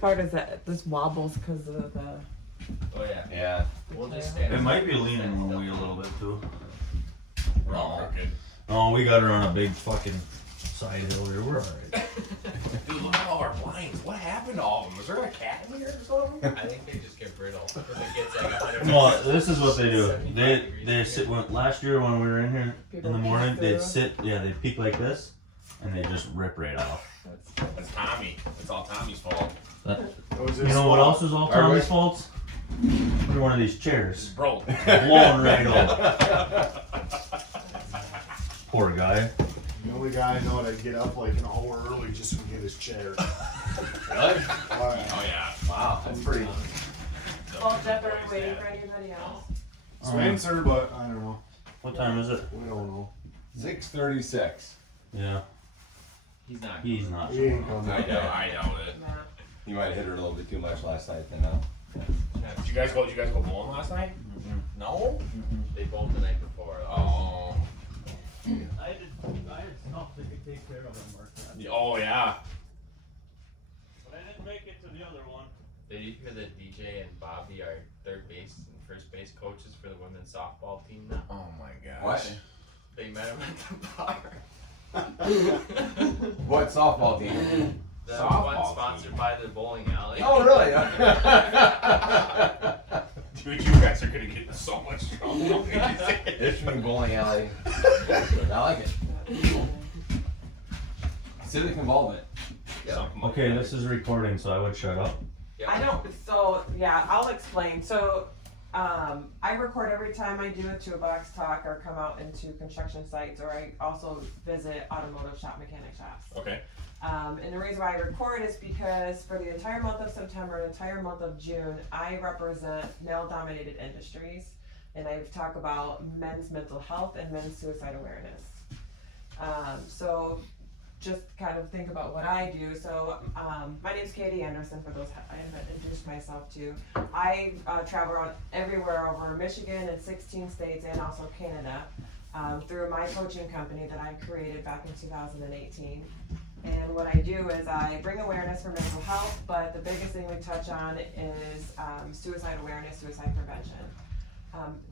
Part is that this wobbles because of the. Oh yeah. Yeah. We'll just stand. It might be leaning one way a little bit too. We're all crooked. No, we got her on a big fucking side hill here. We're alright. Dude, look at all our blinds. What happened to all of them? Was there a cat in here or something? I think they just get brittle because it gets like 100. Well, this is what they do. They sit last year when we were in here in the morning. They'd sit, they'd peek like this, and they just rip right off. That's Tommy. It's all Tommy's fault. You know what else is all Tommy's faults? Under one of these chairs, Bro. blowing right off. Poor guy. The only guy I know that'd get up like an hour early just to get his chair. Really? Oh yeah. Wow. That's pretty. Well, Jeff, are we waiting for anybody else? Spencer, but I don't know. What time is it? We don't know. 6:36. Yeah, He's not. he's not. He ain't coming. I doubt it. Yeah. You might have hit her a little bit too much last night, then. Did you guys go bowling last night? No. They bowled the night before. Oh. I had stuff that could take care of him, Mark. Oh yeah. But I didn't make it to the other one. Did you hear that DJ and Bobby are third base and first base coaches for the women's softball team now? Oh my gosh. What? They met him at the bar. What softball team? The Softball one sponsored team. by the bowling alley. Oh, really? Dude, you guys are gonna get in so much trouble. Richmond bowling alley. I like it. Civic involvement. Something like Okay, that. this is recording, so I would shut up. Yeah. I don't, so, yeah, I'll explain. So, I record every time I do a Toolbox Talk or come out into construction sites, or I also visit automotive shop mechanic shops. Okay. And the reason why I record is because for the entire month of September, the entire month of June, I represent male-dominated industries, and I talk about men's mental health and men's suicide awareness. So just kind of think about what I do. So my name's Katie Anderson, for those I haven't introduced myself to. I travel around everywhere over Michigan and 16 states and also Canada through my coaching company that I created back in 2018. And what I do is I bring awareness for mental health, but the biggest thing we touch on is suicide awareness, suicide prevention.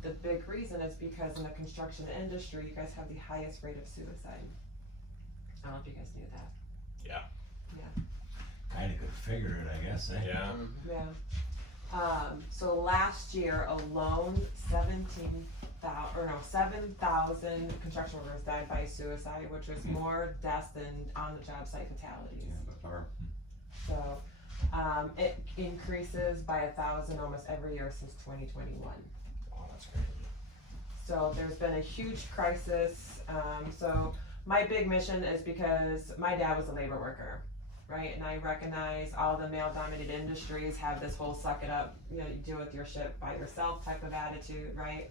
The big reason is because in the construction industry, you guys have the highest rate of suicide. I don't know if you guys knew that. Yeah. Yeah. Kind of could figure it, I guess. Eh? Yeah. Yeah. So last year alone, 7,000 construction workers died by suicide, which was more deaths than on-the-job site fatalities. So it increases by 1,000 almost every year since 2021. Oh, that's crazy. So there's been a huge crisis. So my big mission is because my dad was a labor worker, right? And I recognize all the male-dominated industries have this whole suck it up, you deal with your shit by yourself type of attitude, right?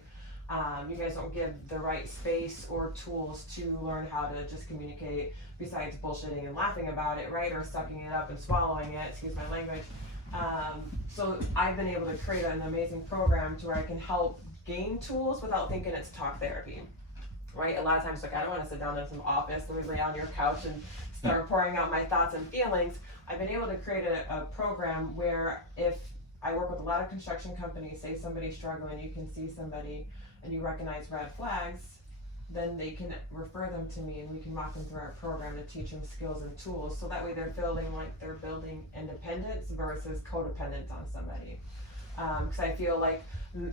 You guys don't give the right space or tools to learn how to just communicate besides bullshitting and laughing about it, right? Or sucking it up and swallowing it, excuse my language. So I've been able to create an amazing program to where I can help gain tools without thinking it's talk therapy, right? A lot of times, like, I don't want to sit down in some office, let me lay on your couch and start pouring out my thoughts and feelings. I've been able to create a program where if I work with a lot of construction companies, say somebody's struggling, you can see somebody and you recognize red flags, then they can refer them to me and we can walk them through our program to teach them skills and tools, so that way they're feeling like they're building independence versus codependence on somebody. Because I feel like in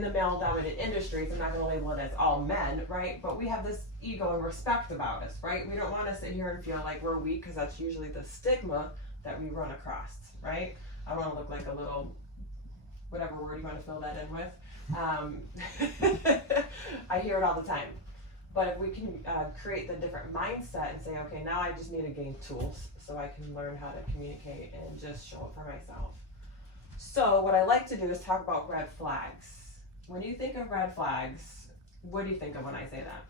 the male-dominated industries, I'm not going to label it as all men, right? But we have this ego and respect about us, right? We don't want to sit here and feel like we're weak, because that's usually the stigma that we run across, right? I don't want to look like a little, whatever word you want to fill that in with. I hear it all the time. But if we can create the different mindset and say, okay, now I just need to gain tools so I can learn how to communicate and just show up for myself. So what I like to do is talk about red flags. When you think of red flags, what do you think of when I say that?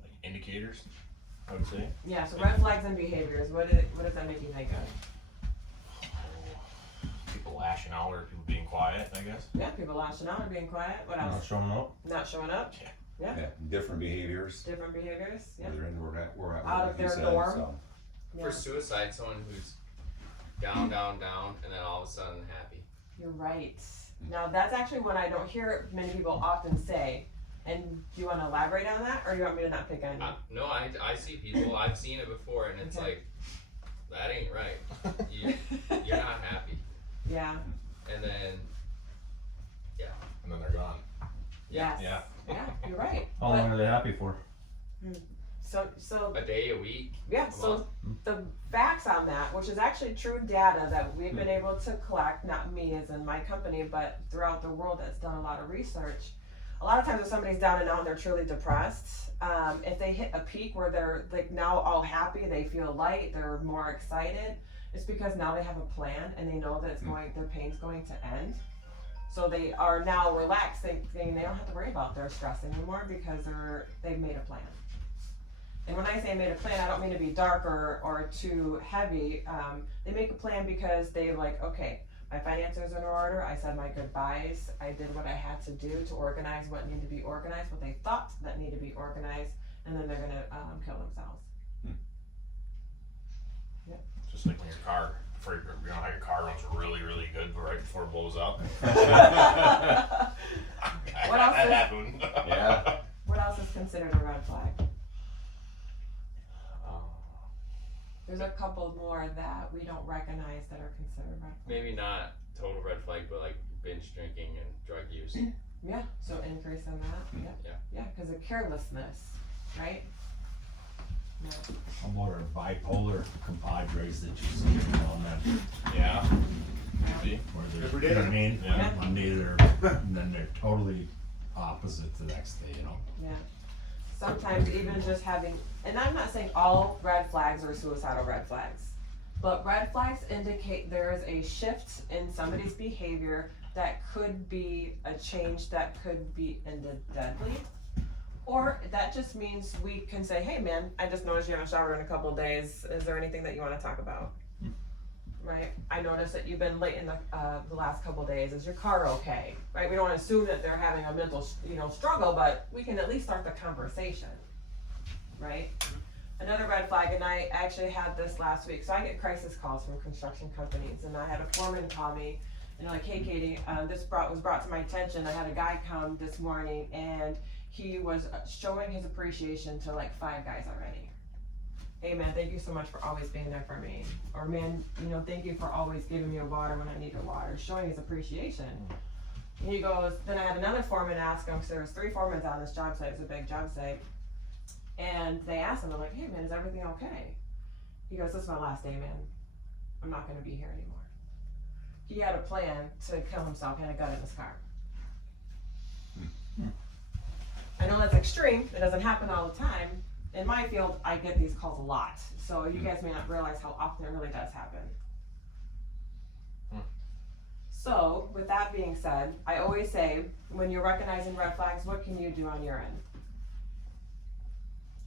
Like indicators, I would say. Yeah, so red flags and behaviors, what does that make you think of? People lashing out or people being quiet, I guess. Yeah, people lashing out or being quiet. What Not else? showing up. Not showing up. Yeah, different behaviors. Different behaviors. Yeah. Whether in we're at Out of like you their said, norm. so. For suicide, someone who's down, down, down, and then all of a sudden happy. You're right. Now that's actually one I don't hear many people often say. And do you want to elaborate on that, or do you want me to not pick on you? No, I see people, I've seen it before, and it's Okay. like, that ain't right. You're not happy. Yeah. And then, And then they're gone. Yes. Yeah. Yeah, you're right. How long are they happy for? So a day, a week. yeah, so the facts on that, which is actually true data that we've been able to collect, not me as in my company, but throughout the world that's done a lot of research. A lot of times if somebody's down and out and they're truly depressed, if they hit a peak where they're like now all happy, they feel light, they're more excited, it's because now they have a plan and they know that it's their pain's going to end. So they are now relaxed, thinking they don't have to worry about their stress anymore because they've made a plan. And when I say made a plan, I don't mean to be dark or too heavy. They make a plan because they like, okay, my finances are in order, I said my goodbyes, I did what I had to do to organize what needed to be organized, what they thought that needed to be organized, and then they're gonna kill themselves. Just like when your car, you know how your car runs really, really good, but right before it blows up. What else That is- happened. Yeah. What else is considered a red flag? There's a couple more that we don't recognize that are considered red flags. Maybe not total red flag, but like binge drinking and drug use. Yeah, so increase in that, yeah, because of carelessness, right? Yeah. How about our bipolar compadres that you see around that, Yeah. Maybe. where they're, Every you know day. what I mean? Yeah. One day they're, and then they're totally opposite the next day, you know? Yeah. Sometimes even just having, and I'm not saying all red flags are suicidal red flags, but red flags indicate there is a shift in somebody's behavior that could be a change that could be ended deadly. Or that just means we can say, hey man, I just noticed you haven't showered in a couple of days. Is there anything that you want to talk about? Right? I noticed that you've been late in the last couple of days. Is your car okay? Right? We don't assume that they're having a mental, struggle, but we can at least start the conversation. Right? Another red flag, and I actually had this last week. So I get crisis calls from construction companies, and I had a foreman call me, and they're like, "Hey, Katie, this was brought to my attention. I had a guy come this morning, and he was showing his appreciation to like 5 guys already. Hey man, thank you so much for always being there for me. Or man, thank you for always giving me a water when I needed water." Showing his appreciation. And he goes, then I had another foreman ask him, because there was 3 foremen on this job site. It was a big job site. And they asked him, they're like, "Hey man, is everything okay?" He goes, "This is my last day, man. I'm not gonna be here anymore." He had a plan to kill himself. He had a gun in his car. I know that's extreme. It doesn't happen all the time. In my field, I get these calls a lot. So you guys may not realize how often it really does happen. So with that being said, I always say, when you're recognizing red flags, what can you do on your end?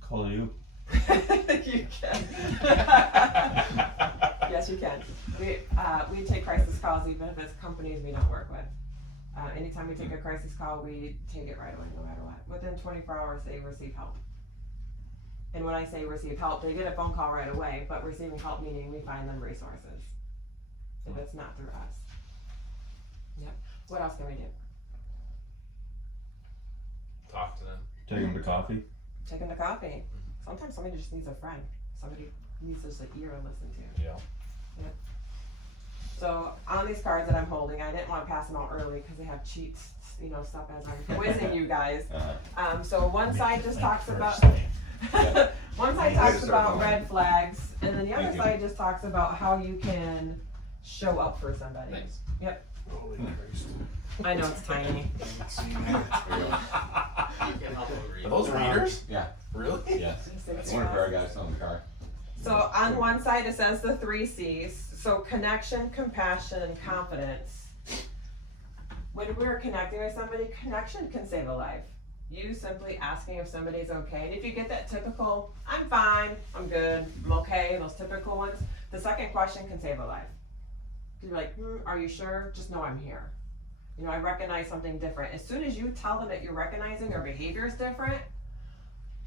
Call you. You can. Yes, you can. We take crisis calls even if it's companies we don't work with. Anytime we take a crisis call, we take it right away, no matter what. Within 24 hours, they receive help. And when I say receive help, they get a phone call right away, but receiving help meaning we find them resources. If it's not through us. Yep. What else can we do? Talk to them. Take them to coffee. Take them to coffee. Sometimes somebody just needs a friend. Somebody needs just an ear to listen to. Yeah. So on these cards that I'm holding, I didn't want to pass them out early because they have cheats, stuff as I'm quizzing you guys. So one side just talks about one side talks about red flags, and then the other side just talks about how you can show up for somebody. Thanks. Holy Christ. I know it's tiny. You can help them read. Are those readers? Yeah. Really? Yes. I wonder if our guy's on the car. So on one side it says the 3 C's. So connection, compassion, and confidence. When we're connecting with somebody, connection can save a life. You simply asking if somebody's okay. And if you get that typical, "I'm fine, I'm good, I'm okay," those typical ones, the second question can save a life. You're like, "Are you sure?" Just know I'm here. I recognize something different. As soon as you tell them that you're recognizing their behavior is different,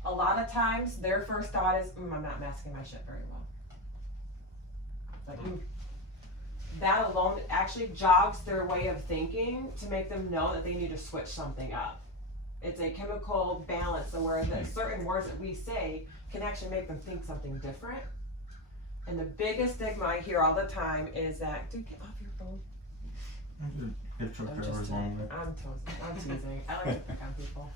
a lot of times their first thought is, "I'm not masking my shit very well." Like, that alone actually jogs their way of thinking to make them know that they need to switch something up. It's a chemical balance, so where the certain words that we say can actually make them think something different. And the biggest stigma I hear all the time is that, dude, get off your phone. Good truck I'm drivers just along with. I'm teasing. I like to pick on people.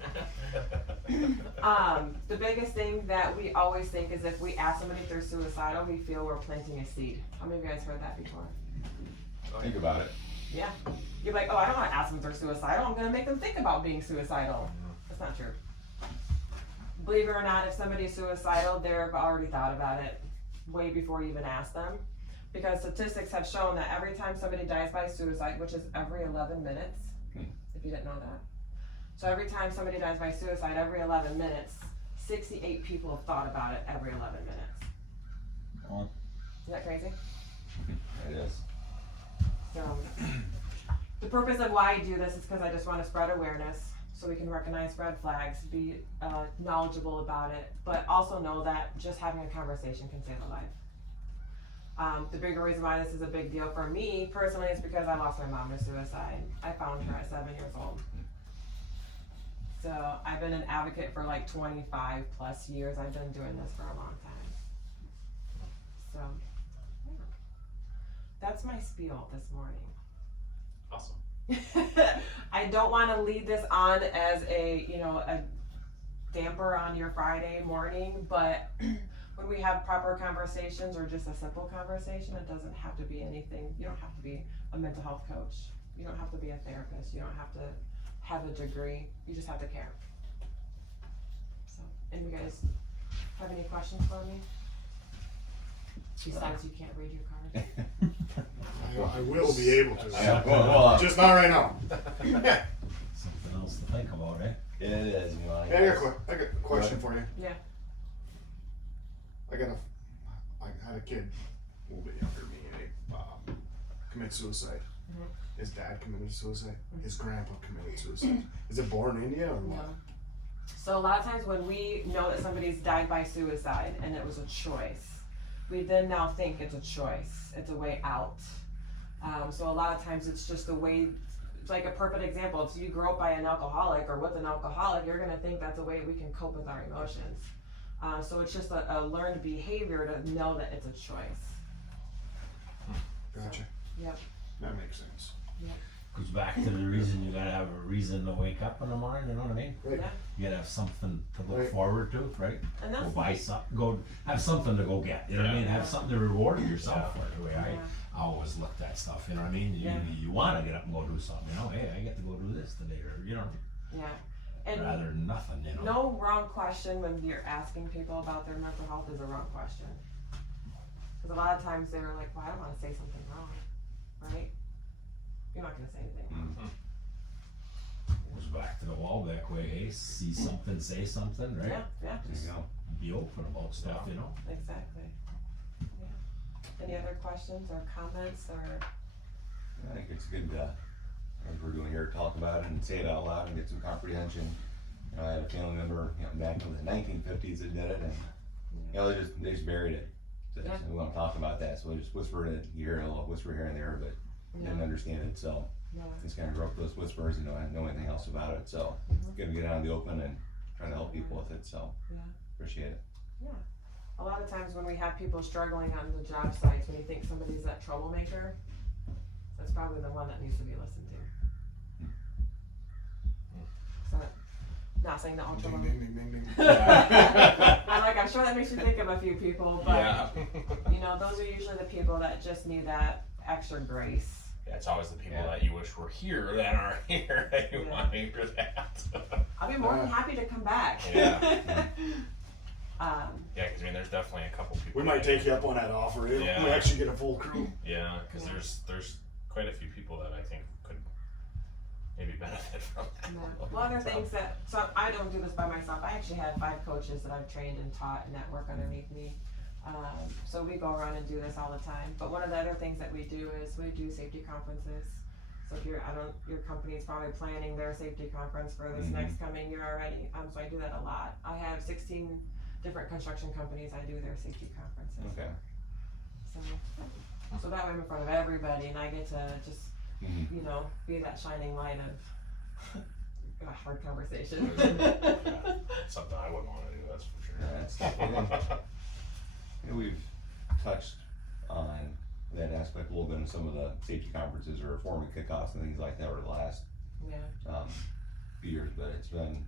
The biggest thing that we always think is if we ask somebody if they're suicidal, we feel we're planting a seed. How many of you guys heard that before? Think about it. Yeah. You're like, oh, I don't want to ask them if they're suicidal. I'm going to make them think about being suicidal. That's not true. Believe it or not, if somebody's suicidal, they've already thought about it way before you even ask them. Because statistics have shown that every time somebody dies by suicide, which is every 11 minutes, if you didn't know that. So every time somebody dies by suicide, every 11 minutes, 68 people have thought about it every 11 minutes. Oh. Isn't that crazy? It is. So, the purpose of why I do this is because I just want to spread awareness so we can recognize red flags, be knowledgeable about it, but also know that just having a conversation can save a life. The bigger reason why this is a big deal for me personally is because I lost my mom to suicide. I found her at 7 years old. So I've been an advocate for like 25 plus years. I've been doing this for a long time. So yeah. That's my spiel this morning. Awesome. I don't want to lead this on as a damper on your Friday morning, but when we have proper conversations or just a simple conversation, it doesn't have to be anything. You don't have to be a mental health coach. You don't have to be a therapist. You don't have to have a degree. You just have to care. So, and you guys have any questions for me? Besides, you can't read your card. I will be able to. Yeah, well, Just not right now. Something else to think about, eh? it is, you know. I I guess. got a question for you. Yeah. I had a kid, a little bit younger than me, commit suicide. Mhm. His dad committed suicide. His grandpa committed suicide. Is it born in India or what? No. So a lot of times when we know that somebody's died by suicide and it was a choice, we then now think it's a choice. It's a way out. So a lot of times it's just a way, it's like a perfect example. If you grow up by an alcoholic or with an alcoholic, you're gonna think that's a way we can cope with our emotions. So it's just a learned behavior to know that it's a choice. Gotcha. Yep. That makes sense. Goes back to the reason you gotta have a reason to wake up in the morning, you know what I mean? Right. Yeah. You gotta have something to look Right. forward to, right? And Go that's buy something, go, have something to go get, you know what I mean? Have something to reward yourself for, the way Yeah. I always looked at stuff, you know what I mean? Yeah. You wanna get up and go do something, you know, hey, I get to go do this today, or, you know, yeah. And rather than nothing, you know? no wrong question when you're asking people about their mental health is a wrong question. Because a lot of times they're like, well, I don't want to say something wrong, right? You're not going to say anything wrong. Goes back to the Wallback way, hey, see something, say something, right? Yeah, yeah, There you go. Be open about stuff, you know? exactly. Yeah. Any other questions or comments or? I think it's good, as we're doing here, talk about it and say it out loud and get some comprehension. You know, I had a family member, back in the 1950s that did it, and, they just buried it. So Yeah. we want to talk about that, so we just whispered it, you hear a little whisper here and there, but didn't understand it, so Yeah. just kind of broke those whispers and don't know anything else about it, so good to get out in the open and trying to help people with it, so Yeah. appreciate it. Yeah. A lot of times when we have people struggling on the job sites, when you think somebody's that troublemaker, that's probably the one that needs to be listened to. So, not saying that all Ding, trouble. ding, ding, ding, ding. I'm sure that makes you think of a few people, but Yeah. Those are usually the people that just need that extra grace. Yeah, it's always the people Yeah. that you wish were here that are here that you Yeah. want to hear that. I'll be more than happy to come back. Yeah. Yeah, Yeah, because there's definitely a couple people. We might take you up on that offer. We Yeah. actually get a full crew. Yeah, because Yeah. there's quite a few people that I think could maybe benefit from that. Well, other things so I don't do this by myself. I actually have 5 coaches that I've trained and taught and that work underneath me. So we go around and do this all the time. But one of the other things that we do is we do safety conferences. So if your company's probably planning their safety conference for this next coming year already. So I do that a lot. I have 16 different construction companies I do their safety conferences. Okay. So so that way I'm in front of everybody and I get to just, Mhm. you know, be that shining light of a hard conversation. Something I wouldn't wanna do, that's for sure. Yeah, it's- You know, we've touched on that aspect a little bit in some of the safety conferences or foreman kickoffs and things like that over the last Yeah. few years, but it's been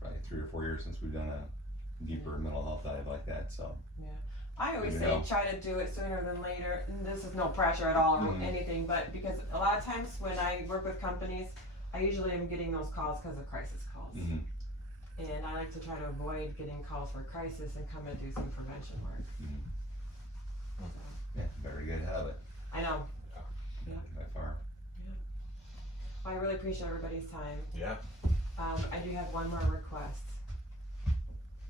probably 3 or 4 years since we've done a deeper mental health dive like that, so. I always You say know. try to do it sooner than later. And this is no pressure at all or Mhm. anything, but because a lot of times when I work with companies, I usually am getting those calls because of crisis calls. Mhm. And I like to try to avoid getting calls for crisis and come and do some prevention work. Mhm. So, Yeah, better get ahead of it I know. by far. I really appreciate everybody's time. Yeah, I do have one more request.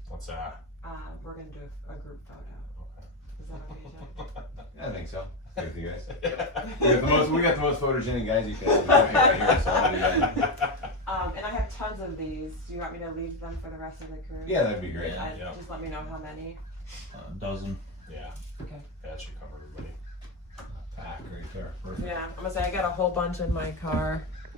what's that? We're gonna do a group photo. Is that okay, Jeff? Yeah, I think so. Good with you guys. We got the most photogenic guys you can have right here, so I'll do that. And I have tons of these. Do you want me to leave them for the rest of the crew? Yeah, that'd be great. Yeah. Just let me know how many. A dozen. Yeah, Okay. that should cover everybody. Pack right there, perfect. Yeah, I'm gonna say I got a whole bunch in my car.